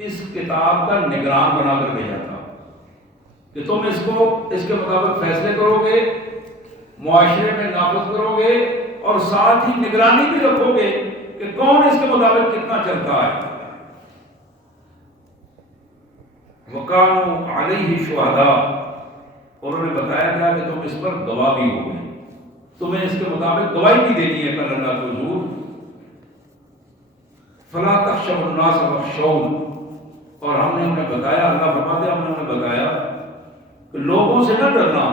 اس کتاب کا نگران بنا کر بھیجا تھا کہ تم اس کو اس کے مطابق فیصلے کرو گے، معاشرے میں نافذ کرو گے، اور ساتھ ہی نگرانی بھی رکھو گے کہ کون اس کے مطابق کتنا چلتا ہے۔ وَقَانُوا عَلَيْهِ شُهَدَاءَ، اور انہیں بتایا گیا کہ تم اس پر گواہ بھی ہو گے، تمہیں اس کے مطابق گواہی بھی دینی ہے کل اللہ کے حضور۔ فَلَا تَخْشَوُا النَّاسَ وَاخْشَوْنِ، اور ہم نے انہیں بتایا، اللہ فرماتے ہیں ہم نے انہیں بتایا کہ لوگوں سے نہ ڈرنا،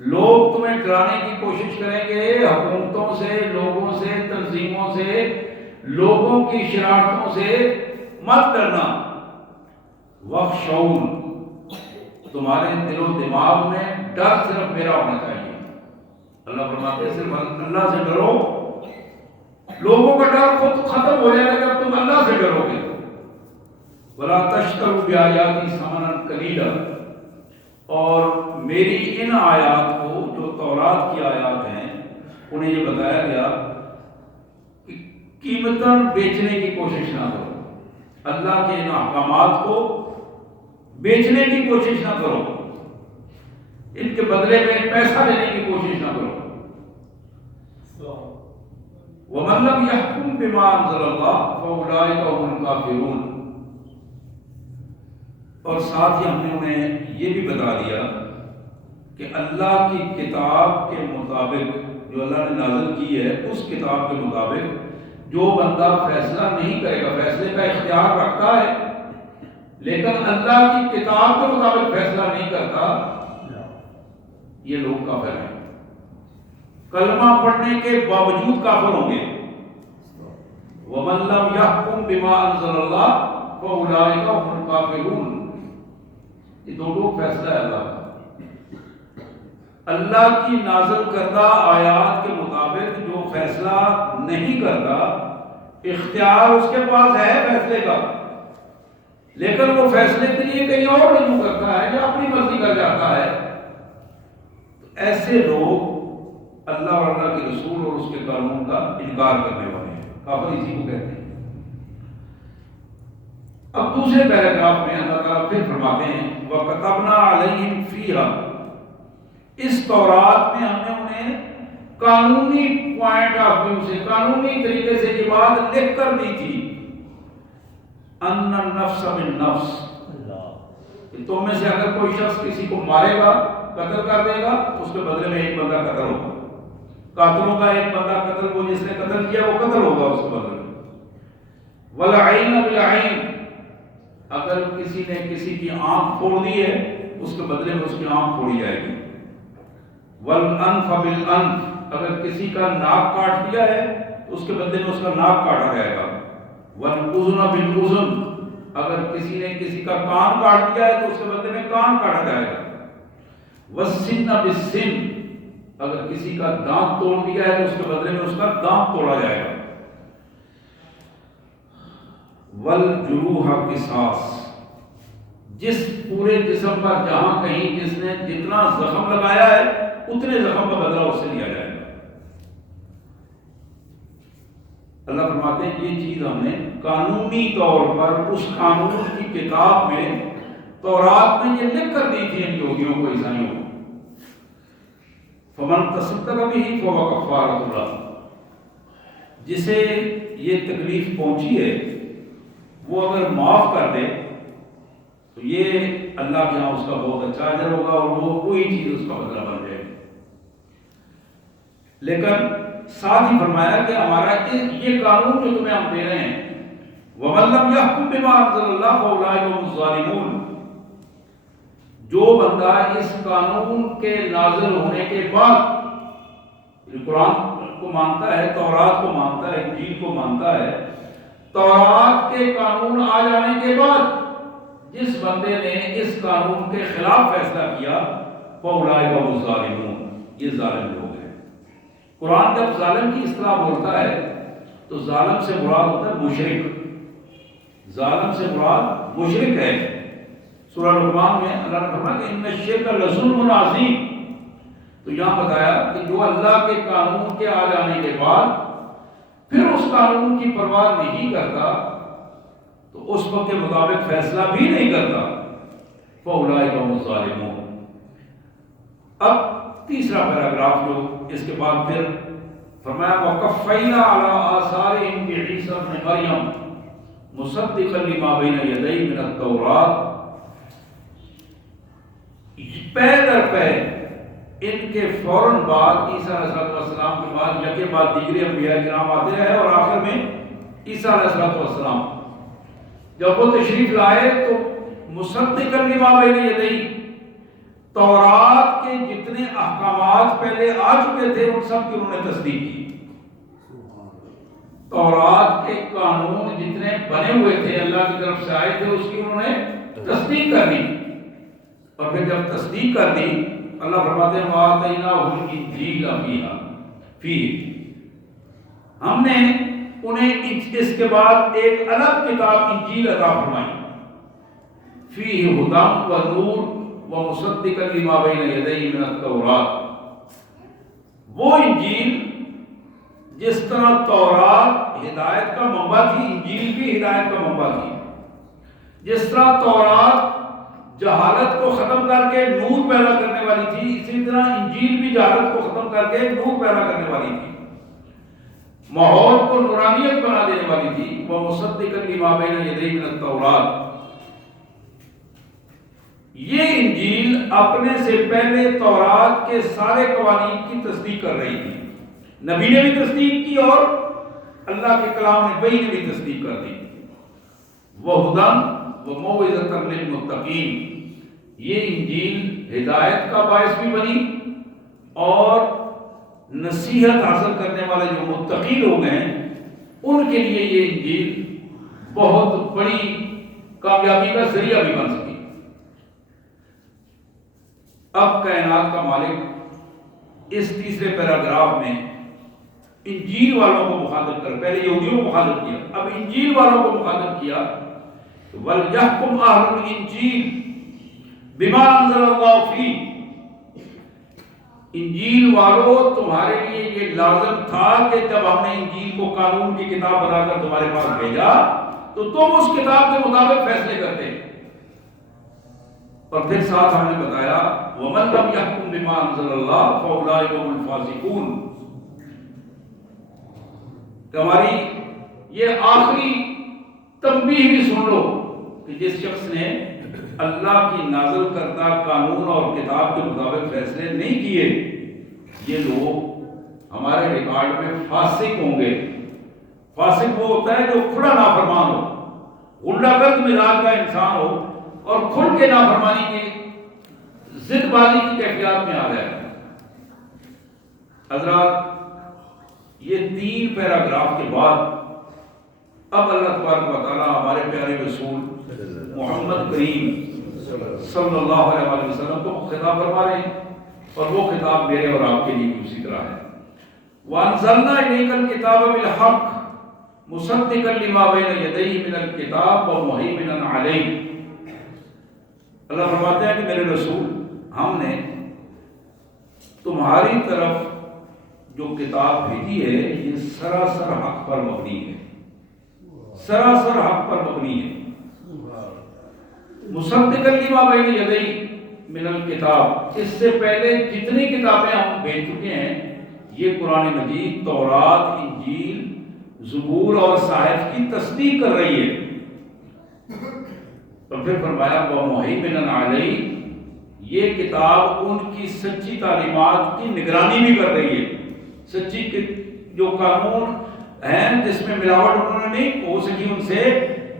لوگ تمہیں ڈرانے کی کوشش کریں گے، حکومتوں سے، لوگوں سے، تنظیموں سے، لوگوں کی شرارتوں سے مت ڈرنا۔ وَاخْشَوْنِ، تمہارے دل و دماغ میں ڈر صرف میرا ہونا چاہیے۔ اللہ فرماتے ہیں صرف اللہ سے ڈرو، لوگوں کا ڈر خود ختم ہو جائے گا جب تم اللہ سے ڈرو گے۔ وَلَا تَشْتَرُوا بِآيَاتِي ثَمَنًا قَلِيلًا، اور میری ان آیات کو جو تورات کی آیات ہیں انہیں یہ بتایا گیا کہ قیمتاً بیچنے کی کوشش نہ کرو، اللہ کے ان احکامات کو بیچنے کی کوشش نہ کرو، ان کے بدلے میں پیسہ لینے کی کوشش نہ کرو۔ وَمَن لَّمْ يَحْكُم بِمَا أَنزَلَ اللَّهُ فَأُولَٰئِكَ هُمُ الْكَافِرُونَ، اور ساتھ ہی ہم نے انہیں یہ بھی بتا دیا کہ اللہ کی کتاب کے مطابق جو اللہ نے نازل کی ہے، اس کتاب کے مطابق جو بندہ فیصلہ نہیں کرے گا، فیصلے کا اختیار رکھتا ہے لیکن اللہ کی کتاب کے مطابق فیصلہ نہیں کرتا، یہ لوگ کافر ہیں، کلمہ پڑھنے کے باوجود کافر ہوں گے۔ وَمَن لَّمْ يَحْكُم بِمَا أَنزَلَ اللَّهُ فَأُولَٰئِكَ هُمُ الْكَافِرُونَ، یہ دونوں فیصلہ ہے اللہ کا۔ اللہ کی نازل کردہ آیات کے مطابق جو فیصلہ نہیں کرتا، اختیار اس کے پاس ہے فیصلے کا، لیکن وہ فیصلے کے لیے کہیں اور رجوع کرتا ہے یا اپنی مرضی کر جاتا ہے، تو ایسے لوگ اللہ اور اللہ کے رسول اور اس کے قانون کا انکار کرنے والے ہیں، کافر اسی کو کہتے ہیں۔ اب دوسرے پیراگراف میں اللہ تعالیٰ پھر فرماتے ہیں وَكَتَبْنَا عَلَيْهِمْ فِيهَا، اس تورات میں ہم نے انہیں قانونی پوائنٹ آف ویو سے، قانونی طریقے سے یہ بات لکھ کر دی تھی، أَنَّ النَّفْسَ بِالنَّفْسِ، کہ تم میں سے اگر کوئی شخص کسی کو مارے گا، قتل کر دے گا، اس کے بدلے میں ایک بندہ قتل ہوگا، قاتلوں کا ایک بندہ قتل، وہ جس نے قتل کیا وہ قتل ہوگا اس کے بدلے میں۔ وَالْعَيْنَ بِالْعَيْنِ، اگر کسی نے کسی کی آنکھ پھوڑ دی ہے اس کے بدلے میں اس کی آنکھ پھوڑی جائے گی۔ وَالْأَنْفَ بِالْأَنْفِ، اگر کسی کا ناک کاٹ دیا ہے تو اس کے بدلے میں اس کا ناک کاٹا جائے گا۔ وَالْأُذُنَ بِالْأُذُنِ، اگر کسی نے کسی کا کان کاٹ دیا ہے تو اس کے بدلے میں کان کاٹا جائے گا۔ وَالسِّنَّ بِالسِّنِّ، اگر کسی کا دانت توڑ دیا ہے تو اس کے بدلے میں اس کا دانت توڑا جائے گا۔ وَالْجُرُوحَ قِصَاص، جس پورے جسم پر جہاں کہیں جس نے جتنا زخم لگایا ہے اتنے زخم کا بدلہ اس سے لیا جائے گا۔ اللہ فرماتے ہیں یہ چیز ہم نے قانونی طور پر اس قانون کی کتاب میں تورات میں یہ لکھ کر دی تھی ان یہودیوں کو، عیسائیوں کو۔ فَمَن تَصَدَّقَ بِهِ فَهُوَ كَفَّارَةٌ لَهُ، جسے یہ تکلیف پہنچی ہے وہ اگر معاف کر دے تو یہ اللہ کے ہاں اس کا بہت اچھا اجر ہوگا اور وہ کوئی چیز اس کا بدلہ بن جائے گی۔ لیکن ساتھ ہی فرمایا کہ ہمارا یہ قانون جو تمہیں ہم دے رہے ہیں، وَمَن لَّمْ يَحْكُم بِمَا أَنزَلَ اللَّهُ فَأُولَٰئِكَ هُمُ الظَّالِمُونَ، جو بندہ اس قانون کے نازل ہونے کے بعد قرآن کو مانتا ہے، تورات کو مانتا ہے، انجیل کو مانتا ہے، تورات کے قانون آ جانے کے بعد جس بندے نے اس قانون کے خلاف فیصلہ کیا، فَأُولَٰئِكَ هُمُ الظَّالِمُونَ، یہ ظالم لوگ ہیں۔ قرآن جب ظالم کی اصطلاح بولتا ہے تو ظالم سے مراد ہوتا ہے مشرک، ظالم سے مراد مشرک ہے۔ سورہ لقمان میں اللہ نے فرمایا کہ ان الشرک لظلم عظیم، تو یہاں بتایا کہ جو اللہ کے قانون کے آ جانے کے بعد پھر اس قانون کی پرواہ نہیں کرتا، اس وقت کے مطابق فیصلہ بھی نہیں کرتا، فَأُولَٰئِكَ هُمُ الظَّالِمُونَ۔ اب تیسرا پیراگراف جو اس کے بعد پھر فرمایا وَقَفَّيْنَا عَلَىٰ آثَارِهِمْ بِعِیسَىٰ ابْنِ مَرْیَمَ مُصَدِّقًا لِمَا بَیْنَ یَدَیْهِ مِنَ التَّوْرَاۃِ، پے در پے ان کے فوراً بعد عیسیٰ علیہ السلام کے بعد یکے بعد دیگرے انبیاء کرام آتے رہے، اور آخر میں عیسیٰ علیہ السلام جب وہ تشریف لائے تو مصدقاً لما بین یدیہ، تورات کے جتنے احکامات پہلے آ چکے تھے ان سب کی انہوں نے تصدیق کی۔ تورات کے قانون جتنے بنے ہوئے تھے اللہ کی طرف سے آئے تھے اس کی انہوں نے تصدیق کر دی، اور پھر جب تصدیق کر دی اللہ فرماتے ہیں وَآتَيْنَاهُ الْإِنْجِيلَ فِيهِ، ہم نے انہیں اس کے بعد ایک الگ کتاب انجیل عطا فرمائی، فِيهِ هُدًى وَنُورٌ وَمُصَدِّقًا لِمَا بَيْنَ يَدَيْهِ مِنَ التَّوْرَاۃِ، وہ انجیل جس طرح تورات ہدایت کا منبع تھی، انجیل بھی ہدایت کا منبع تھی۔ جس طرح تورات جہالت کو ختم کر کے نور پیدا کرنے والی تھی، اسی طرح انجیل بھی جہالت کو ختم کر کے نور پیدا کرنے والی تھی، ماحول کو نورانیت بنا دینے والی تھی۔ وہ مصدقاً لما بین یدیہ من التوراۃ، یہ انجیل اپنے سے پہلے تورات کے سارے قوانین کی تصدیق کر رہی تھی، نبی نے بھی تصدیق کی اور اللہ کے کلام نے وحی نے بھی تصدیق کر دی۔ وَہُدًى وَمَوْعِظَةً لِلْمُتَّقِينَ، یہ انجیل ہدایت کا باعث بھی بنی اور نصیحت حاصل کرنے والے جو متقی لوگ ہیں ان کے لیے یہ انجیل بہت بڑی کامیابی کا ذریعہ بھی بن سکی۔ اب کائنات کا مالک اس تیسرے پیراگراف میں انجیل والوں کو مخاطب کر، پہلے یہودیوں کو مخاطب کیا، اب انجیل والوں کو مخاطب کیا، وَلْيَحْكُمْ أَهْلُ الْإِنْجِيلِ بِمَا أَنزَلَ اللَّهُ فِيهِ، انجیل والوں تمہارے لیے یہ لازم تھا کہ جب ہم نے انجیل کو قانون کی کتاب بنا کر تمہارے پاس بھیجا تو تم اس کتاب کے مطابق فیصلے کرتے، اور پھر ساتھ ہم نے بتایا وَمَن لَّمْ يَحْكُمْ بِمَا أَنزَلَ اللَّهُ فَأُولَٰئِكَ هُمُ الْفَاسِقُونَ، کہ ہماری یہ آخری تنبیہ بھی سن لو کہ جس شخص نے اللہ کی نازل کردہ قانون اور کتاب کے مطابق فیصلے نہیں کیے، یہ لوگ ہمارے ریکارڈ میں فاسق ہوں گے۔ فاسق وہ ہوتا ہے جو کھلا نافرمان ہو، غنڈہ گرد مزاج کا انسان ہو اور کھل کے نافرمانی کی ضد بازی کی کیفیات میں آ جائے۔ حضرات یہ 3 پیراگراف کے بعد اب اللہ تبارک و تعالیٰ ہمارے پیارے رسول محمد کریم صلی اللہ علیہ وسلم کو خطاب فرما رہے ہیں، اور وہ خطاب میرے اور آپ کے لیے بھی اسی طرح ہے۔ وَأَنزَلْنَا إِلَيْكَ الْكِتَابَ بِالْحَقِّ مُصَدِّقًا لِمَا بَيْنَ يَدَيْهِ مِنَ الْكِتَابِ وَمُهَيْمِنًا عَلَيْهِ، اللہ فرماتے ہیں کہ میرے رسول ہم نے تمہاری طرف جو کتاب بھیجی ہے یہ سراسر حق پر مبنی ہے، سراسر حق پر مبنی ہے۔ مصدقاً لما بین یدیہ من الکتاب، اس سے پہلے جتنی کتابیں ہم بھیج چکے ہیں یہ قرآن مجید، تورات، انجیل، زبور اور صحائف کی تصدیق کر رہی ہے۔ اور پھر فرمایا وَمُهَيْمِنًا عَلَيْهِ، یہ کتاب ان کی سچی تعلیمات کی نگرانی بھی کر رہی ہے۔ سچی جو قانون ہیں جس میں ملاوٹ انہوں نے نہیں ہو سکی ان سے،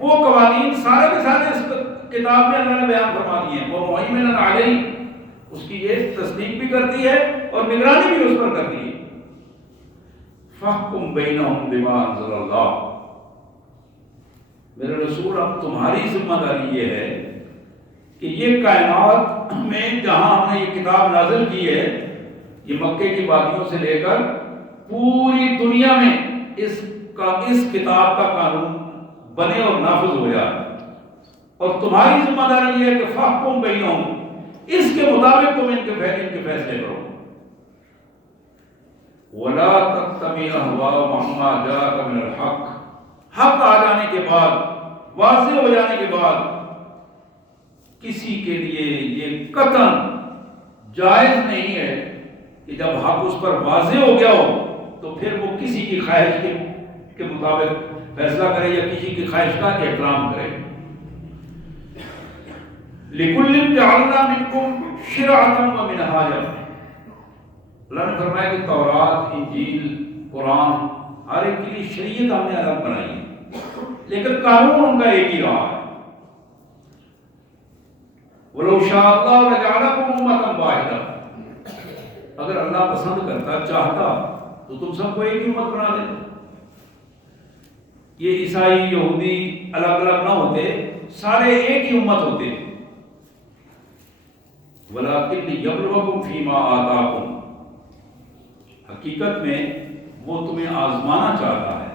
وہ قوانین سارے کے سارے اس کتاب میں اللہ نے بیان فرما دیے ہیں۔ وہ مُهَيْمِنًا عَلَيْهِ، اس کی یہ تصدیق بھی کرتی ہے اور نگرانی بھی اس پر کرتی ہے۔ فَاحْكُمْ بَيْنَهُمْ بِمَا أَنزَلَ اللَّهُ، میرے رسول اب تمہاری ذمہ داری یہ ہے کہ یہ کائنات میں جہاں ہم نے یہ کتاب نازل کی ہے، یہ مکے کی وادیوں سے لے کر پوری دنیا میں اس کتاب کا قانون بنے اور نافذ ہو جائے، اور تمہاری ذمہ داری یہ ہے کہ فَاحْكُمْ بَيْنَهُمْ، اس کے مطابق تم ان کے فیصلے کرو۔ وَلَا تَتَّبِعْ أَهْوَاءَهُمْ عَمَّا جَاءَكَ مِنَ الْحَقِّ، حق آ جانے کے بعد واضح ہو جانے کے بعد کسی کے لیے یہ قطعاً جائز نہیں ہے کہ جب حق اس پر واضح ہو گیا ہو تو پھر وہ کسی کی خواہش کے مطابق فیصلہ کرے یا کسی کی خواہش کا احترام کرے. لِكُلٍّ جَعَلْنَا مِنْكُمْ شِرْعَةً وَمِنْهَاجًا. اللہ نے فرمایا کہ تورات، انجیل، قرآن ہر ایک کے لیے شریعت ہم نے الگ بنائی ہے، لیکن قانون ان کا ایک ہی رہا ہے. وَلَوْ شَاءَ اللَّهُ لَجَعَلَكُمْ أُمَّةً وَاحِدَةً. اگر اللہ پسند کرتا، چاہتا تو تم سب کو ایک ہی امت بنا دیتا. یہ عیسائی، یہودی الگ الگ نہ ہوتے، سارے ایک ہی امت ہوتے. وَلَٰكِنْ لِيَبْلُوَكُمْ فِي مَا آتَاكُمْ. حقیقت میں وہ تمہیں آزمانا چاہتا ہے،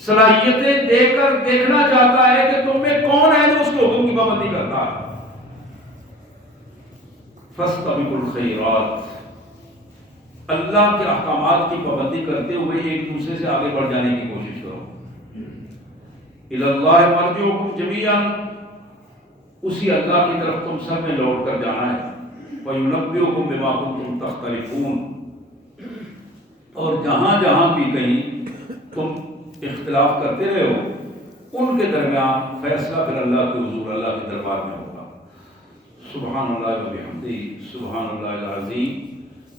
صلاحیتیں دے کر دیکھنا چاہتا ہے کہ تم میں کون ہے جو اس کے حکم کی پابندی کرتا ہے. فَاسْتَبِقُوا الْخَيْرَاتِ. اللہ کے احکامات کی پابندی کرتے ہوئے ایک دوسرے سے آگے بڑھ جانے کی کوشش کرو. إِلَى اللَّهِ مَرْجِعُكُمْ جَمِيعًا. اسی اللہ کی طرف تم سب میں لوٹ کر جانا ہے. وَيُنَبِّئُكُم بِمَا كُنتُمْ تَخْتَلِفُونَ. اور جہاں جہاں بھی کہیں تم اختلاف کرتے رہے ہو ان کے درمیان فیصلہ پھر اللہ کے حضور، اللہ کے دربار میں ہوگا. سبحان اللہ وبحمدہ، سبحان اللہ العظیم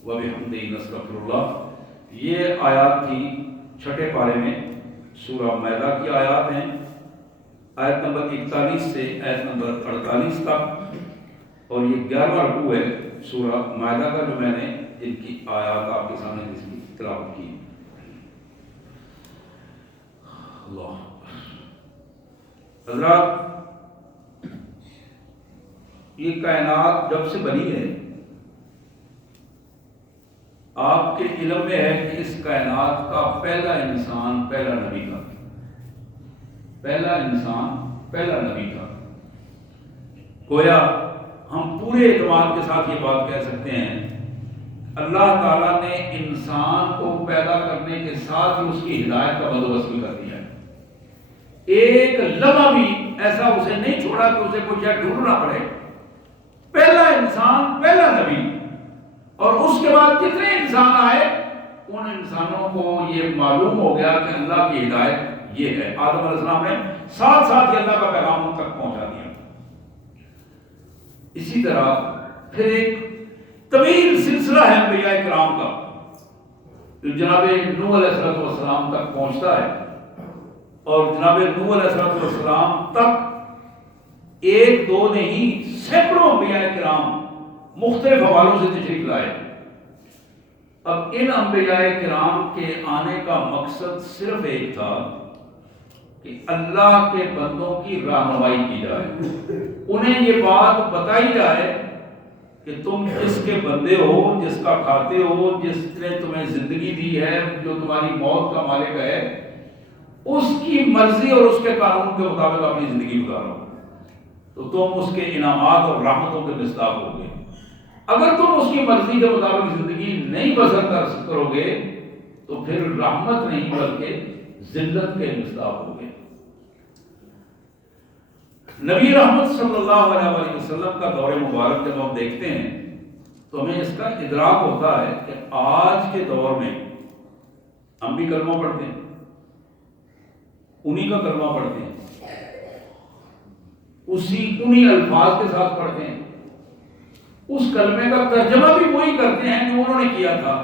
وبحمدہ نستغفر اللہ. یہ آیات تھی چھٹے پارے میں سورہ مائدہ کی آیات ہیں، آیت نمبر 41 سے آیت نمبر 48 تک، اور یہ 11واں رکوع ہے سورہ مائدہ کا جو میں نے ان کی آیات آپ کے سامنے جس کی تلاوت کی. اللہ حضرات، یہ کائنات جب سے بنی ہے آپ کے علم میں ہے کہ اس کائنات کا پہلا انسان پہلا نبی تھا. پہلا انسان پہلا نبی تھا. گویا ہم پورے اعتماد کے ساتھ یہ بات کہہ سکتے ہیں اللہ تعالیٰ نے انسان کو پیدا کرنے کے ساتھ ہی اس کی ہدایت کا بندوبست بھی کر دیا ہے. ایک لمحہ بھی ایسا اسے نہیں چھوڑا کہ اسے کوئی شاید ڈھونڈنا پڑے. پہلا انسان پہلا نبی، اور اس کے بعد کتنے انسان آئے ان انسانوں کو یہ معلوم ہو گیا کہ اللہ کی ہدایت یہ ہے. آدم علیہ السلام نے ساتھ ساتھ اللہ کا پیغام ان تک پہنچا دیا. اسی طرح پھر ایک طویل سلسلہ ہے انبیاء کرام کا جو جناب نوح علیہ السلام تک پہنچتا ہے، اور جناب نوح علیہ السلام تک ایک دو نہیں سینکڑوں انبیاء کرام مختلف حوالوں سے تشریف لائے. اب ان انبیاء کرام کے آنے کا مقصد صرف ایک تھا کہ اللہ کے بندوں کی رہنمائی کی جائے، انہیں یہ بات بتائی جائے کہ تم جس کے بندے ہو، جس کا کھاتے ہو، جس نے تمہیں زندگی دی ہے، جو تمہاری موت کا مالک ہے، اس کی مرضی اور اس کے قانون کے مطابق اپنی زندگی گزارو تو تم اس کے انعامات اور رحمتوں کے مصداق ہوگے. اگر تم اس کی مرضی کے مطابق زندگی نہیں بسر کرو گے تو پھر رحمت نہیں بلکہ ذلت کے مصداق ہوگے. نبی رحمت صلی اللہ علیہ وسلم کا دور مبارک جب ہم دیکھتے ہیں تو ہمیں اس کا ادراک ہوتا ہے کہ آج کے دور میں ہم بھی کلمہ پڑھتے ہیں، انہی کا کلمہ پڑھتے ہیں، انہی الفاظ کے ساتھ پڑھتے ہیں، اس کلمے کا ترجمہ بھی وہی کرتے ہیں جو انہوں نے کیا تھا.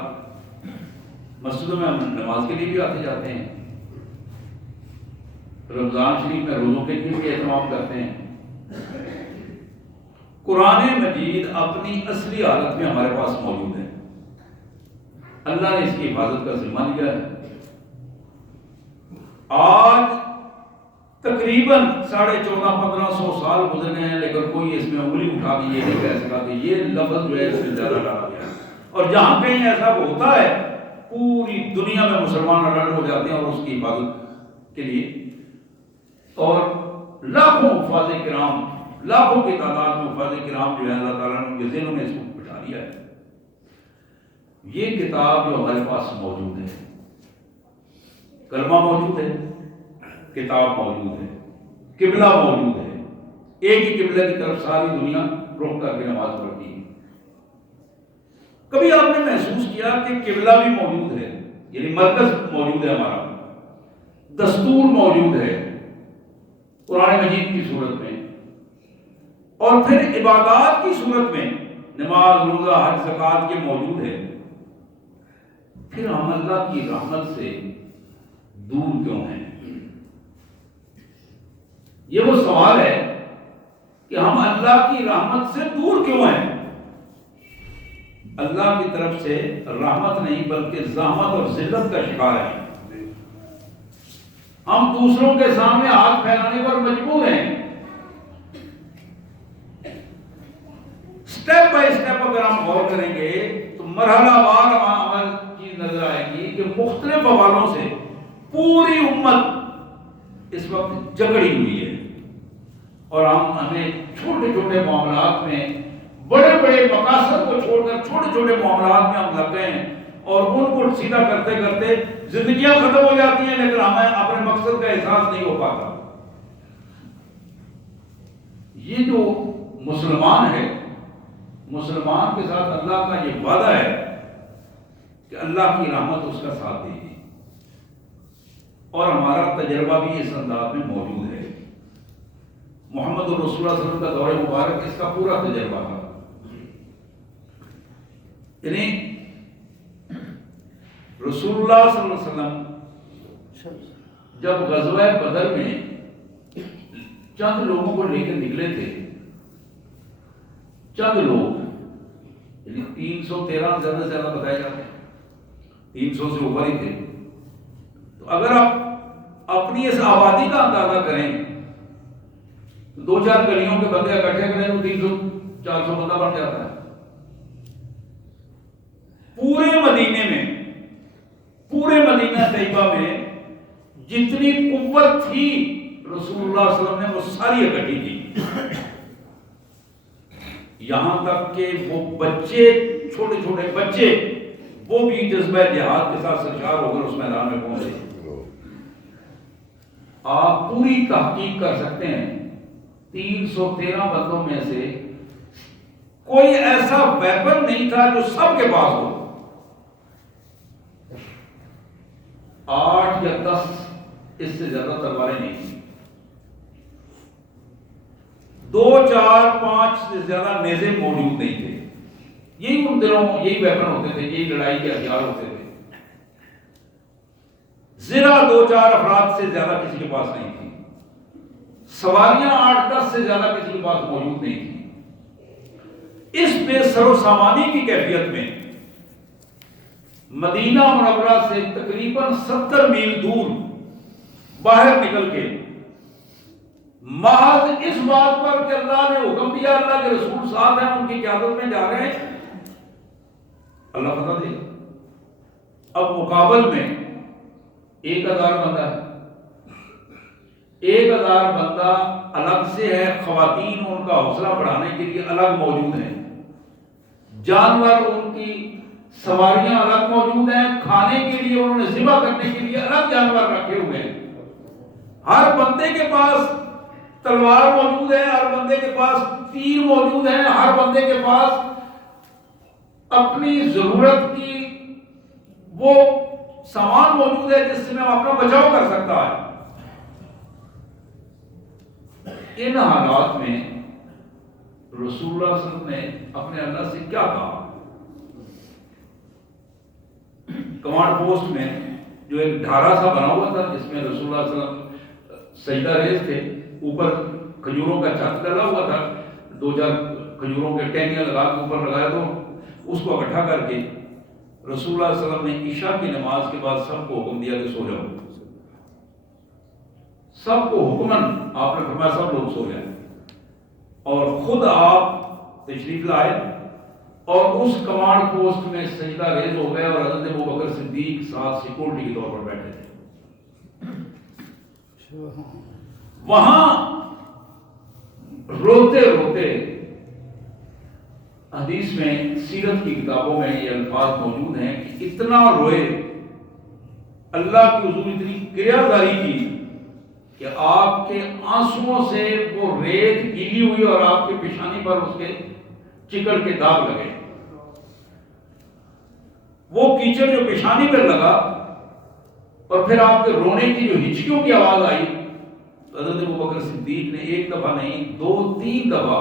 مسجدوں میں ہم نماز کے لیے بھی آتے جاتے ہیں، رمضان شریف میں روزوں کے لیے بھی اہتمام کرتے ہیں. قرآن مجید اپنی اصلی حالت میں ہمارے پاس موجود ہے. اللہ نے اس کی حفاظت کا ذمہ لیا ہے. آج تقریباً 1450-1500 سال گزرے ہیں، لیکن کوئی اس میں انگلی اٹھا کے یہ نہیں کہہ سکا کہ یہ لفظ جو ہے اس میں زیادہ ڈالا گیا ہے. اور جہاں کہیں ایسا ہوتا ہے پوری دنیا میں مسلمان الرٹ ہو جاتے ہیں اور اس کی حفاظت کے لیے، اور لاکھوں حفاظ کرام، لاکھوں کی تعداد میں حفاظ کرام جو ہے اللہ تعالیٰ نے ان کے ذہنوں میں اس کو بٹھا دیا ہے. یہ کتاب جو ہمارے پاس موجود ہے، کلمہ موجود ہے، کتاب موجود ہے، قبلہ موجود ہے، ایک ہی قبلہ کی طرف ساری دنیا رخ کر کے نماز پڑھتی ہے۔ کبھی آپ نے محسوس کیا کہ قبلہ بھی موجود ہے، یعنی مرکز موجود ہے، ہمارا دستور موجود ہے قرآن مجید کی صورت میں، اور پھر عبادات کی صورت میں نماز، روزہ، حج، زکوٰۃ یہ موجود ہے، پھر ہم اللہ کی رحمت سے دور کیوں ہیں؟ یہ وہ سوال ہے کہ ہم اللہ کی رحمت سے دور کیوں ہیں؟ اللہ کی طرف سے رحمت نہیں بلکہ زحمت اور ذلت کا شکار ہیں۔ ہم دوسروں کے سامنے ہاتھ پھیلانے پر مجبور ہیں۔ سٹیپ بائی سٹیپ اگر ہم غور کریں گے تو مرحلہ وار عمل چیز نظر آئے گی کہ مختلف حوالوں سے پوری امت اس وقت جکڑی ہوئی ہے، اور ہمیں چھوٹے چھوٹے معاملات میں بڑے بڑے مقاصد کو چھوڑ کر چھوٹے چھوٹے معاملات میں ہم لگ گئے ہیں، اور ان کو سیدھا کرتے کرتے زندگیاں ختم ہو جاتی ہیں، لیکن ہمیں اپنے مقصد کا احساس نہیں ہو پاتا۔ یہ جو مسلمان ہے، مسلمان کے ساتھ اللہ کا یہ وعدہ ہے کہ اللہ کی رحمت اس کا ساتھ دے گی، اور ہمارا تجربہ بھی اس انداز میں موجود ہے۔ محمد رسول اللہ صلی اللہ علیہ وسلم کا دور مبارک اس کا پورا تجربہ تھا۔ یعنی رسول اللہ صلی اللہ علیہ وسلم جب غزوہ بدر میں چند لوگوں کو لے کے نکلے تھے، چند لوگ، یعنی 313 زیادہ سے زیادہ بتائے جاتے ہیں، 300 سے اوپر ہی تھے، تو اگر آپ اپنی اس آبادی کا اندازہ کریں، دو چار گلیوں کے بندے اکٹھے کریں تو 300-400 بندہ بن جاتا ہے۔ پورے مدینہ طیبہ میں جتنی قوت تھی رسول اللہ صلی اللہ علیہ وسلم نے وہ ساری اکٹھی کی، یہاں تک کہ وہ بچے، چھوٹے چھوٹے بچے، وہ بھی جذبہ جہاد کے ساتھ سرشار ہو کر اس میدان میں پہنچے۔ آپ پوری تحقیق کر سکتے ہیں، 313 بندوں میں سے کوئی ایسا ویپن نہیں تھا جو سب کے پاس ہو۔ 8 یا 10 اس سے زیادہ تلواریں نہیں تھیں، 2 4 5 سے زیادہ نیزے موجود نہیں تھے۔ یہی ان دنوں یہی ویپن ہوتے تھے، یہی لڑائی کے ہتھیار ہوتے تھے۔ ذرا 2 4 افراد سے زیادہ کسی کے پاس نہیں تھی، سواریاں 8 10 سے زیادہ کسی کے پاس موجود نہیں تھی۔ اس بے سر و سامانی کی کیفیت میں مدینہ منورہ سے تقریباً 70 میل دور باہر نکل کے محض اس بات پر کہ اللہ نے حکم دیا، اللہ کے رسول ساتھ ہیں، ان کی قیادت میں جا رہے ہیں، اللہ فتح دے۔ اب مقابل میں 1000 بندہ ہے، 1000 بندہ الگ سے ہے، خواتین ان کا حوصلہ بڑھانے کے لیے الگ موجود ہیں، جانور ان کی سواریاں الگ موجود ہیں، کھانے کے لیے انہوں نے ذبح کرنے کے لیے الگ جانور رکھے ہوئے ہیں، ہر بندے کے پاس تلوار موجود ہے، ہر بندے کے پاس تیر موجود ہے، ہر بندے کے پاس اپنی ضرورت کی وہ سامان موجود ہے جس سے میں اپنا بچاؤ کر سکتا ہے۔ ان حالات میں رسول اللہ صلی اللہ علیہ وسلم نے اپنے اللہ سے کیا کہا؟ کمانڈ پوسٹ میں جو ایک ڈھارا سا بنا ہوا تھا جس میں رسول اللہ صلی اللہ علیہ وسلم سجدہ ریز تھے، اوپر کھجوروں کا چھت ڈلا ہوا تھا، 2 4 کھجوروں کے ٹہنیاں لگا کے اوپر لگایا، تو اس کو اکٹھا کر کے رسول اللہ صلی اللہ علیہ وسلم نے عشاء کی نماز کے بعد سب کو حکم دیا کہ سو جاؤ، سب کو حکماً آپ نے فرمایا سب لوگ سو جائیں، اور خود آپ تشریف لائے اور اس کمانڈ پوسٹ میں سجدہ ریز ہو گئے، اور حضرت ابوبکر صدیق ساتھ سیکورٹی کے طور پر بیٹھے تھے۔ وہاں روتے روتے، حدیث میں سیرت کی کتابوں میں یہ الفاظ موجود ہیں کہ اتنا روئے، اللہ کی حضور اتنی گریہ زاری کی کہ آپ کے آنسوؤں سے وہ ریت گیلی ہوئی اور آپ کی پیشانی پر اس کے چکڑ کے داغ لگے. وہ کیچڑ جو پیشانی پر لگا اور پھر آپ کے رونے کی جو ہچکیوں کی آواز آئی، حضرت ابوبکر صدیق نے ایک دفعہ نہیں 2-3 دفعہ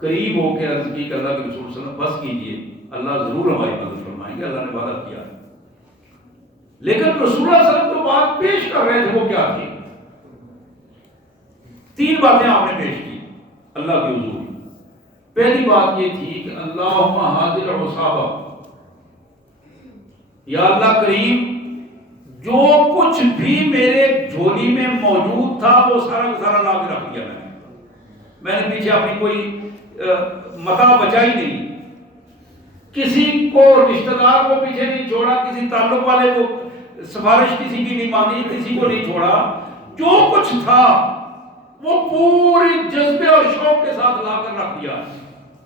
قریب ہو کے عرض کی کہ اللہ کے رسول صلی اللہ علیہ وسلم بس کیجئے، اللہ ضرور ہماری مدد فرمائیں گے، اللہ نے وعدہ کیا. لیکن رسول اللہ صلی اللہ علیہ وسلم جو بات پیش کر رہے تھے وہ کیا تھی؟ 3 باتیں آپ نے پیش کی اللہ کے حضور. پہلی بات یہ تھی کہ اللہم حاضر عصابہ، یا اللہ کریم جو کچھ بھی میرے جھولی میں موجود تھا وہ سارا کا سارا لا کے رکھ دیا میں نے پیچھے اپنی کوئی متاع بچائی نہیں، کسی کو رشتہ دار کو پیچھے نہیں چھوڑا، کسی تعلق والے کو سفارش کسی کی نہیں مانگی، کسی کو نہیں چھوڑا. جو کچھ تھا وہ پوری جذبے اور شوق کے ساتھ لا کر رکھ دیا.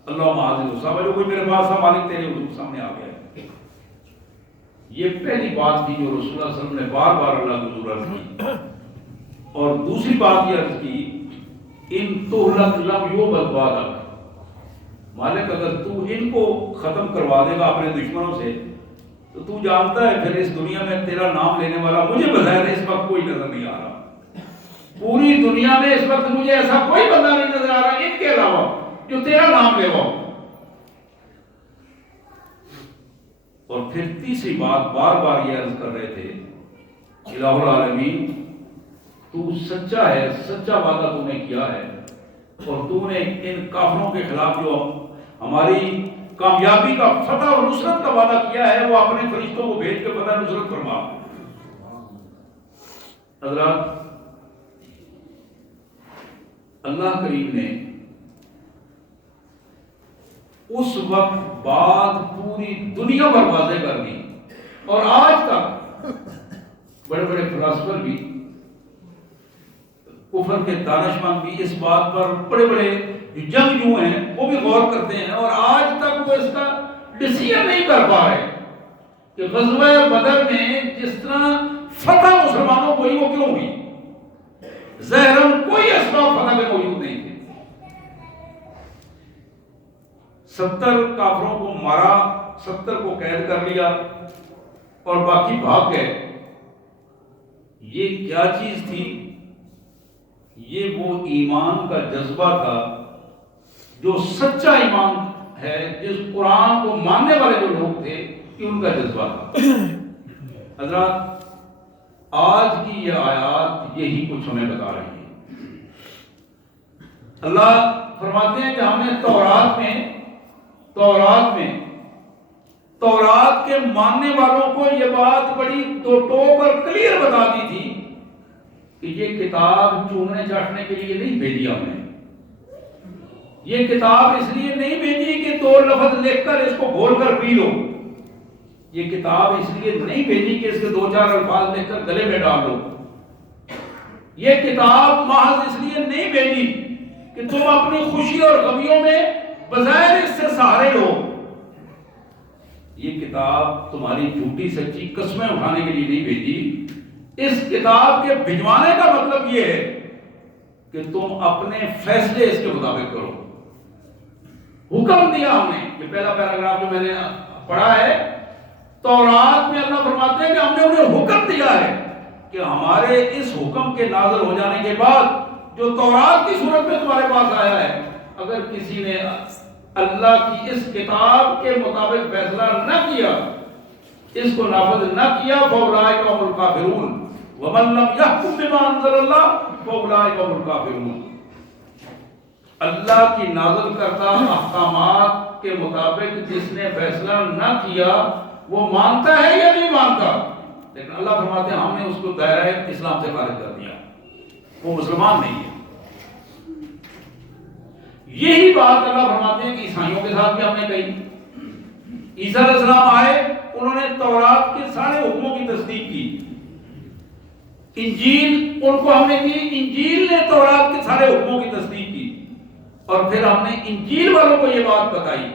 اللہ حاضر صاحب جو کوئی میرے پاس تھا مالک تیرے حضور سامنے آ گیا. یہ پہلی بات تھی جو رسول اللہ صلی اللہ علیہ وسلم نے بار بار اللہ کے حضور عرض کی. اور دوسری بات یہ عرض کی ان تہلک لم یعبد بعدک، مالک اگر تو ان کو ختم کروا دے گا اپنے دشمنوں سے تو تو جانتا ہے پھر اس دنیا میں تیرا نام لینے والا مجھے بظاہر اس وقت کوئی نظر نہیں آ رہا. پوری دنیا میں اس وقت مجھے ایسا کوئی بندہ نہیں نظر آ رہا ان کے علاوہ جو تیرا نام لے وہ. اور پھر تیسری بات بار بار یہ عرض کر رہے تھے الہ العالمین تو سچا ہے، سچا وعدہ تو نے کیا ہے اور تو نے ان کافروں کے خلاف جو ہماری کامیابی کا فتح اور نصرت کا وعدہ کیا ہے وہ اپنے فرشتوں کو بھیج کے فتح نصرت فرما. حضرات اللہ کریم نے اس وقت بات پوری دنیا پر واضح کر دی اور آج تک بڑے بڑے فلاسفر بھی کفر کے دانشمند بھی اس بات پر بڑے بڑے جنگجو ہیں وہ بھی غور کرتے ہیں اور آج تک وہ اس کا ڈیسیژن نہیں کر پا رہے کہ غزوہ بدر میں جس طرح فتح مسلمانوں کو ہوئی وہ کیوں ہوئی. ظاہراً کوئی اسباب فتح میں موجود نہیں تھے. 70 کافروں کو مارا، 70 کو قید کر لیا اور باقی بھاگ گئے. یہ کیا چیز تھی؟ یہ وہ ایمان کا جذبہ تھا جو سچا ایمان ہے، جس قرآن کو ماننے والے جو لوگ تھے کہ ان کا جذبہ تھا. حضرات آج کی یہ آیات یہی کچھ ہمیں بتا رہی ہیں. اللہ فرماتے ہیں کہ ہم نے تورات کے ماننے والوں کو یہ بات بڑی دو ٹوک اور کلیئر بتا دی تھی کہ یہ کتاب چومنے چاٹنے کے لیے نہیں بھیجی ہم نے. یہ کتاب اس لیے نہیں بھیجی کہ 2 لفظ لکھ کر اس کو گھول کر پی لو. یہ کتاب اس لیے نہیں بھیجی کہ اس کے 2-4 الفاظ لکھ کر گلے میں ڈال دو. یہ کتاب محض اس لیے نہیں بھیجی کہ تم اپنی خوشی اور غمیوں میں بظاہر اس سے سہارے لو. یہ کتاب تمہاری جھوٹی سچی قسمیں اٹھانے کے لیے نہیں بھیجی. اس کتاب کے بھجوانے کا مطلب یہ ہے کہ تم اپنے فیصلے اس کے مطابق کرو. حکم دیا ہم نے، یہ پہلا پیراگراف جو میں نے پڑھا ہے، تورات میں اللہ فرماتے ہیں کہ ہم نے انہیں حکم دیا ہے کہ ہمارے اس حکم کے نازل ہو جانے کے بعد جو تورات کی صورت میں تمہارے پاس آیا ہے، اگر کسی نے اللہ کی اس کتاب کے مطابق فیصلہ نہ کیا، اس کو نافذ نہ کیا، فَأُولَٰئِکَ هُمُ الْکَافِرُونَ وَمَن لَّمْ يَحْكُم بِمَا أَنزَلَ اللَّهُ فَأُولَٰئِکَ هُمُ الْکَافِرُونَ. اللہ کی نازل کردہ احکامات کے مطابق جس نے فیصلہ نہ کیا وہ مانتا ہے یا نہیں مانتا، لیکن اللہ فرماتے ہیں ہم نے اس کو دائرہ اسلام سے خارج کر دیا، وہ مسلمان نہیں ہے. یہی بات اللہ فرماتے ہیں کہ عیسائیوں کے ساتھ بھی ہم نے کہی. عیسیٰ علیہ السلام آئے، انہوں نے تورات کے سارے حکموں کی تصدیق کی. انجیل ان کو ہم نے دی، انجیل نے تورات کے سارے حکموں کی تصدیق کی. اور پھر ہم نے انجیل والوں کو یہ بات بتائی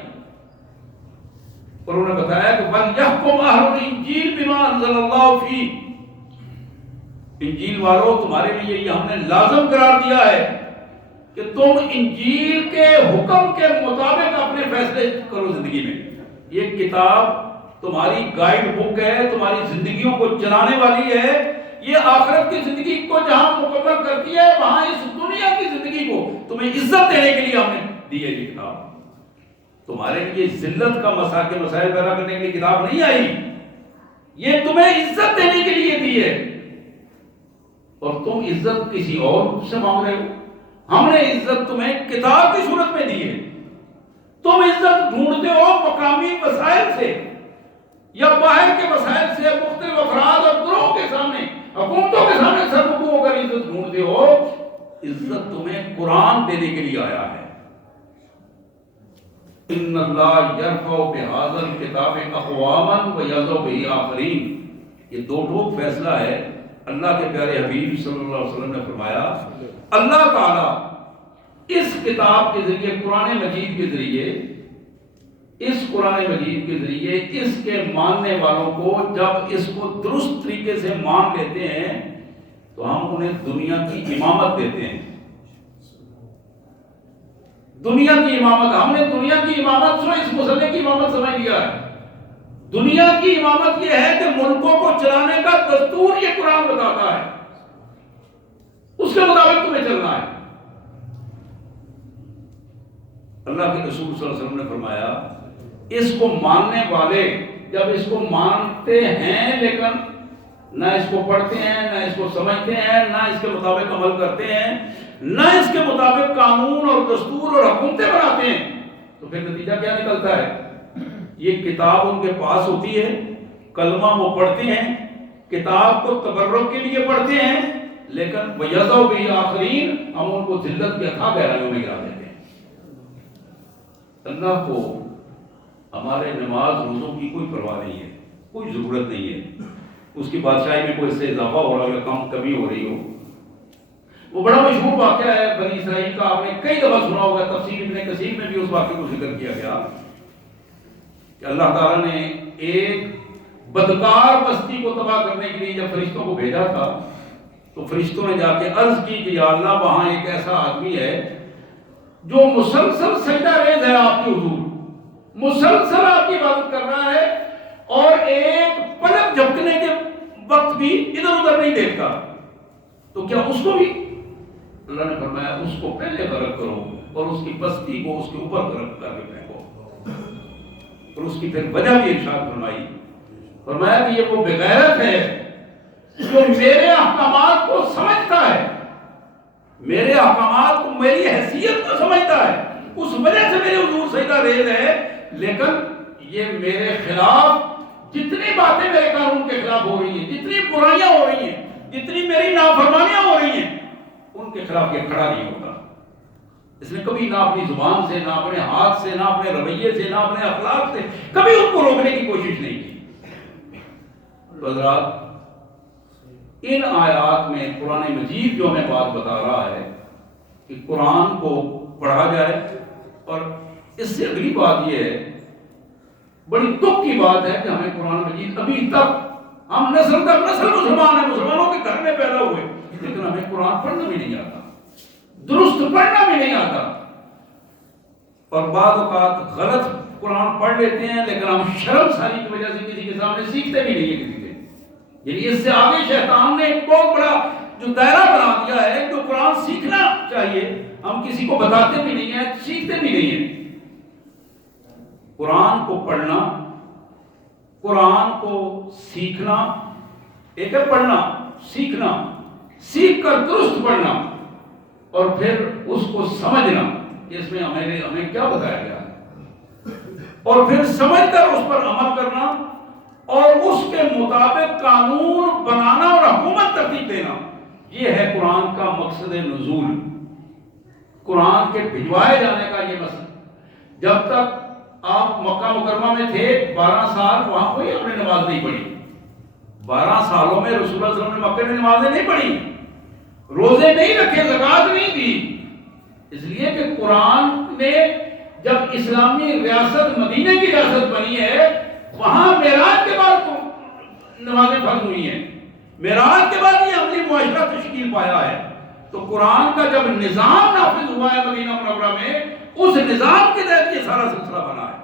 اور انہوں نے بتایا کہ وَلْيَحْكُمْ أَهْلُ الْإِنجِيلِ بِمَا أَنزَلَ اللَّهُ فِيهِ. انجیل والوں تمہارے لیے یہ ہم نے لازم قرار دیا ہے کہ تم انجیل کے حکم کے مطابق اپنے فیصلے کرو زندگی میں. یہ کتاب تمہاری گائیڈ بک ہے، تمہاری زندگیوں کو چلانے والی ہے. یہ آخرت کی زندگی کو جہاں مکمل کرتی ہے، وہاں اس دنیا کی زندگی کو تمہیں عزت دینے کے لیے ہم نے دی ہے. یہ کتاب تمہارے لیے ذلت کا مسائل پیدا کرنے کے لیے کتاب نہیں آئی، یہ تمہیں عزت دینے کے لیے دی ہے. اور تم عزت کسی اور سے مانگ رہے ہو. ہم نے عزت تمہیں کتاب کی صورت میں دی ہے. تم عزت ڈھونڈتے ہو مقامی وسائل سے یا باہر کے وسائل سے، مختلف افراد اور گروہوں کے سامنے، حکومتوں کے سامنے سر رکوع ہو کر عزت ڈھونڈتے ہو. عزت تمہیں قرآن دینے کے لیے آیا ہے. ان اللہ یرفع بہذا الکتاب اقواما ویضع بہ آخرین. یہ دو ٹوک فیصلہ ہے. اللہ کے پیارے حبیب صلی اللہ علیہ وسلم نے فرمایا اللہ تعالی اس کتاب کے ذریعے، قرآن مجید کے ذریعے، اس قرآن مجید کے ذریعے اس کے ماننے والوں کو جب اس کو درست طریقے سے مان لیتے ہیں تو ہم انہیں دنیا کی امامت دیتے ہیں. دنیا کی امامت، ہم نے دنیا کی امامت سو اس مسئلے کی امامت سمجھ لیا ہے. دنیا کی امامت یہ ہے کہ ملکوں کو چلانے کا دستور یہ قرآن بتاتا ہے، اس کے مطابق تمہیں چلنا ہے. اللہ کے رسول صلی اللہ علیہ وسلم نے فرمایا اس کو ماننے والے جب اس کو مانتے ہیں لیکن نہ اس کو پڑھتے ہیں، نہ اس کو سمجھتے ہیں، نہ اس کے مطابق عمل کرتے ہیں، نہ اس کے مطابق قانون اور دستور اور حکومتیں بناتے ہیں، تو پھر نتیجہ کیا نکلتا ہے؟ یہ کتاب ان کے پاس ہوتی ہے، کلمہ وہ پڑھتے ہیں، کتاب کو تبرک کے لیے پڑھتے ہیں، لیکن وَيَضَعُ بِهِ آخَرِينَ ہم ان کو ذلت کے اتھاہ گہرائیوں میں گرا دیتے ہیں. اللہ کو ہمارے نماز روزوں کی کوئی پرواہ نہیں ہے، کوئی ضرورت نہیں ہے. اس کی بادشاہی میں کوئی اس سے اضافہ ہو رہا ہو یا کمی ہو رہی ہو. وہ بڑا مشہور واقعہ ہے بنی اسرائیل کا، آپ نے کئی دفعہ سنا ہوگا. تفسیر ابن کثیر میں بھی اس واقعے کو ذکر کیا گیا کہ اللہ تعالیٰ نے ایک بدکار بستی کو تباہ کرنے کے لیے جب فرشتوں کو بھیجا تھا تو فرشتوں نے جا کے عرض کی کہ یا اللہ وہاں ایک ایسا آدمی ہے جو مسلسل سجدہ ریز ہے آپ کے حضور، مسلسل آپ کی عبادت کر رہا ہے اور ایک پلک جھپکنے کے وقت بھی ادھر ادھر نہیں دیکھتا، تو کیا اس کو بھی؟ اللہ نے فرمایا اس کو پہلے غرق کرو اور اس کی بستی کو اس کے اوپر غرق کر کے پھینکو. اور اس کی پھر وجہ بھی ارشاد فرمایا کہ یہ وہ بغیرت ہے جو میرے احکامات کو سمجھتا ہے، میرے احکامات کو، میری حیثیت کو سمجھتا ہے، اس وجہ سے میرے حضور سجدہ ریز ہے، لیکن یہ میرے خلاف جتنی باتیں میرے قانون کے خلاف ہو رہی ہیں، جتنی برائیاں ہو رہی ہیں، جتنی میری نافرمانیاں ہو رہی ہیں، ان کے خلاف یہ کھڑا نہیں ہوتا. اس نے کبھی نہ اپنی زبان سے، نہ اپنے ہاتھ سے، نہ اپنے رویے سے، نہ اپنے اخلاق سے کبھی ان کو روکنے کی کوشش نہیں کی. تو حضرات ان آیات میں قرآن مجید جو ہمیں بات بتا رہا ہے کہ قرآن کو پڑھا جائے. اور اس سے اگلی بات یہ ہے، بڑی دکھ کی بات ہے کہ ہمیں قرآن مجید ابھی تک، ہم نسل در نسل مسلمان ہیں، مسلمانوں کے گھر میں پیدا ہوئے، لیکن ہمیں قرآن پڑھنا بھی نہیں آتا، درست پڑھنا بھی نہیں آتا. اور بعض اوقات غلط قرآن پڑھ لیتے ہیں لیکن ہم شرم ساری کی وجہ سے کسی کے سامنے سیکھتے بھی نہیں ہیں کسی سے. یعنی اس سے آگے شیطان نے ایک بہت بڑا جو دائرہ بنا دیا ہے جو قرآن سیکھنا چاہیے، ہم کسی کو بتاتے بھی نہیں ہیں، سیکھتے بھی نہیں ہیں. قرآن کو پڑھنا، قرآن کو سیکھنا، ایک ہے پڑھنا، سیکھنا، سیکھ کر درست پڑھنا اور پھر اس کو سمجھنا کہ اس میں ہمیں کیا بتایا گیا ہے، اور پھر سمجھ کر اس پر عمل کرنا اور اس کے مطابق قانون بنانا اور حکومت ترتیب دینا. یہ ہے قرآن کا مقصد نزول، قرآن کے بھجوائے جانے کا یہ مقصد. جب تک آپ مکہ مکرمہ میں تھے 12 سال، وہاں کوئی آپ نے نماز نہیں پڑھی. 12 سالوں میں رسول اللہ صلی اللہ علیہ وسلم نے مکہ میں نمازیں نہیں پڑھی، روزے نہیں رکھے، زکوٰۃ نہیں دی. اس لیے کہ قرآن نے جب اسلامی ریاست مدینہ کی ریاست بنی ہے، وہاں معراج کے بعد نمازیں فرض ہوئی ہیں. معراج کے بعد یہ عملی معاشرہ تشکیل پایا ہے. تو قرآن کا جب نظام نافذ ہوا ہے مدینہ منورہ میں، اس نظام کے تحت یہ سارا سلسلہ بنا ہے.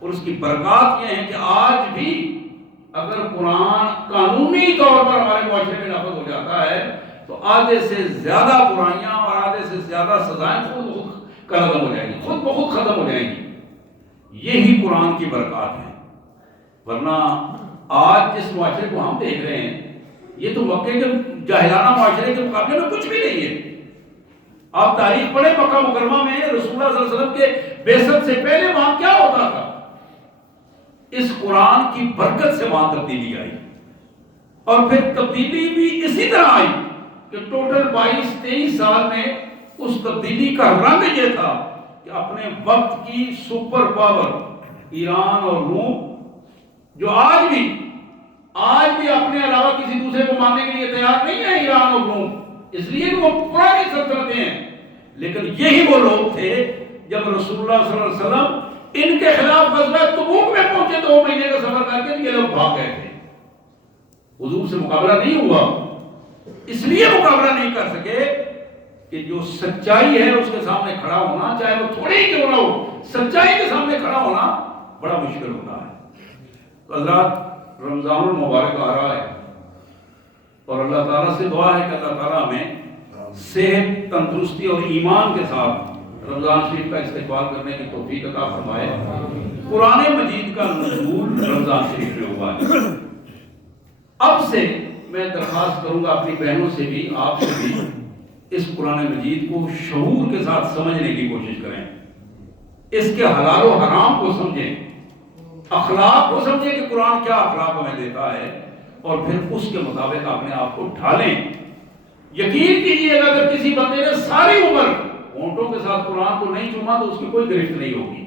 اور اس کی برکات یہ ہے کہ آج بھی اگر قرآن قانونی طور پر ہمارے معاشرے میں نافذ ہو جاتا ہے تو آدھے سے زیادہ برائیاں اور آدھے سے زیادہ سزائیں خود بخود ختم ہو جائیں گی، خود بخود ختم ہو جائیں گی. یہی قرآن کی برکات ہے. ورنہ آج جس معاشرے کو ہم دیکھ رہے ہیں یہ تو مکے کے جاہلانہ معاشرے کے مقابلے میں کچھ بھی نہیں ہے. آپ تاریخ پڑھیں مکہ مکرمہ میں رسول اللہ صلی اللہ علیہ وسلم کے بعثت سے پہلے وہاں کیا ہوتا تھا. اس قرآن کی برکت سے وہاں تبدیلی آئی، اور پھر تبدیلی بھی اسی طرح آئی کہ ٹوٹل 22-23 سال میں اس تبدیلی کا رنگ یہ تھا کہ اپنے وقت کی سپر پاور ایران اور روم، جو آج بھی اپنے علاوہ کسی دوسرے کو ماننے کے لیے تیار نہیں ہے ایران اور روم، اس لیے کہ وہ پرانی سلطنتیں ہیں، لیکن یہی وہ لوگ تھے جب رسول اللہ صلی اللہ علیہ وسلم ان کے خلاف غزوہ تبوک میں پہنچے 2 مہینے کا سفر کر کے یہ لوگ بھاگ گئے تھے. حضور سے مقابلہ نہیں ہوا. اس لیے مقابلہ نہیں کر سکے کہ جو سچائی ہے اس کے سامنے کھڑا ہونا، چاہے وہ تھوڑی ہی کیوں نہ ہو، سچائی کے سامنے کھڑا ہونا بڑا مشکل ہوتا ہے. تو حضرات، رمضان المبارک آ رہا ہے اور اللہ تعالیٰ سے دعا ہے کہ اللہ تعالیٰ ہمیں صحت، تندرستی اور ایمان کے ساتھ رمضان شریف کا استقبال کرنے کی توفیق عطا فرمائے. قرآن مجید کا نزول رمضان شریف میں ہوا ہے. اب سے میں درخواست کروں گا اپنی بہنوں سے بھی، آپ سے بھی، اس قرآن مجید کو شعور کے ساتھ سمجھنے کی کوشش کریں. اس کے حلال و حرام کو سمجھیں، اخلاق کو سمجھیں کہ قرآن کیا اخلاق ہمیں دیتا ہے، اور پھر اس کے مطابق اپنے آپ کو ڈھالیں. یقین کیجیے گا اگر کسی بندے نے ساری عمر ہونٹوں کے ساتھ قرآن کو نہیں چوما تو اس کی کوئی گرفت نہیں ہوگی،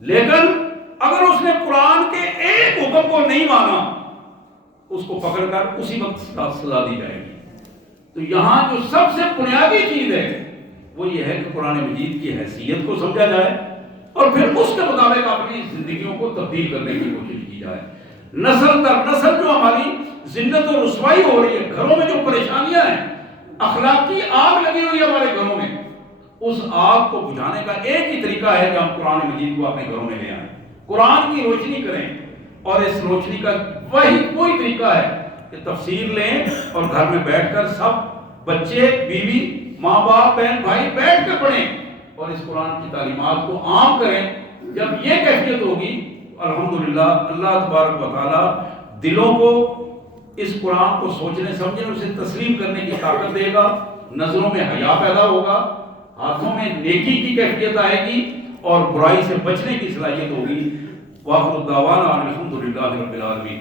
لیکن اگر اس نے قرآن کے ایک حکم کو نہیں مانا اس کو پکڑ کر اسی وقت سزا دی جائے گی. تو یہاں جو سب سے بنیادی چیز ہے وہ یہ ہے کہ قرآن مجید کی حیثیت کو سمجھا جائے اور پھر اس کے مطابق اپنی زندگیوں کو تبدیل کرنے کی کوشش کی جائے. نسل در نسل جو ہماری ذلت و رسوائی ہو رہی ہے، گھروں میں جو پریشانیاں ہیں، اخلاقی آگ لگی ہوئی ہے ہمارے گھروں میں، اس آگ کو بجھانے کا ایک ہی طریقہ ہے کہ ہم قرآن مجید کو اپنے گھروں میں لے آئیں، قرآن کی روشنی کریں. اور اس روشنی کا کوئی طریقہ ہے کہ تفسیر لیں اور گھر میں بیٹھ کر سب بچے، بیوی، ماں باپ، بہن بھائی بیٹھ کر پڑھیں اور اس قرآن کی تعلیمات کو عام کریں. جب یہ کیفیت ہوگی الحمدللہ اللہ تبارک و تعالی دلوں کو اس قرآن کو سوچنے سمجھنے اسے تسلیم کرنے کی طاقت دے گا، نظروں میں حیا پیدا ہوگا، ہاتھوں میں نیکی کی کیفیت آئے گی اور برائی سے بچنے کی صلاحیت ہوگی. وآخر الدعوانا الحمدللہ رب العالمین.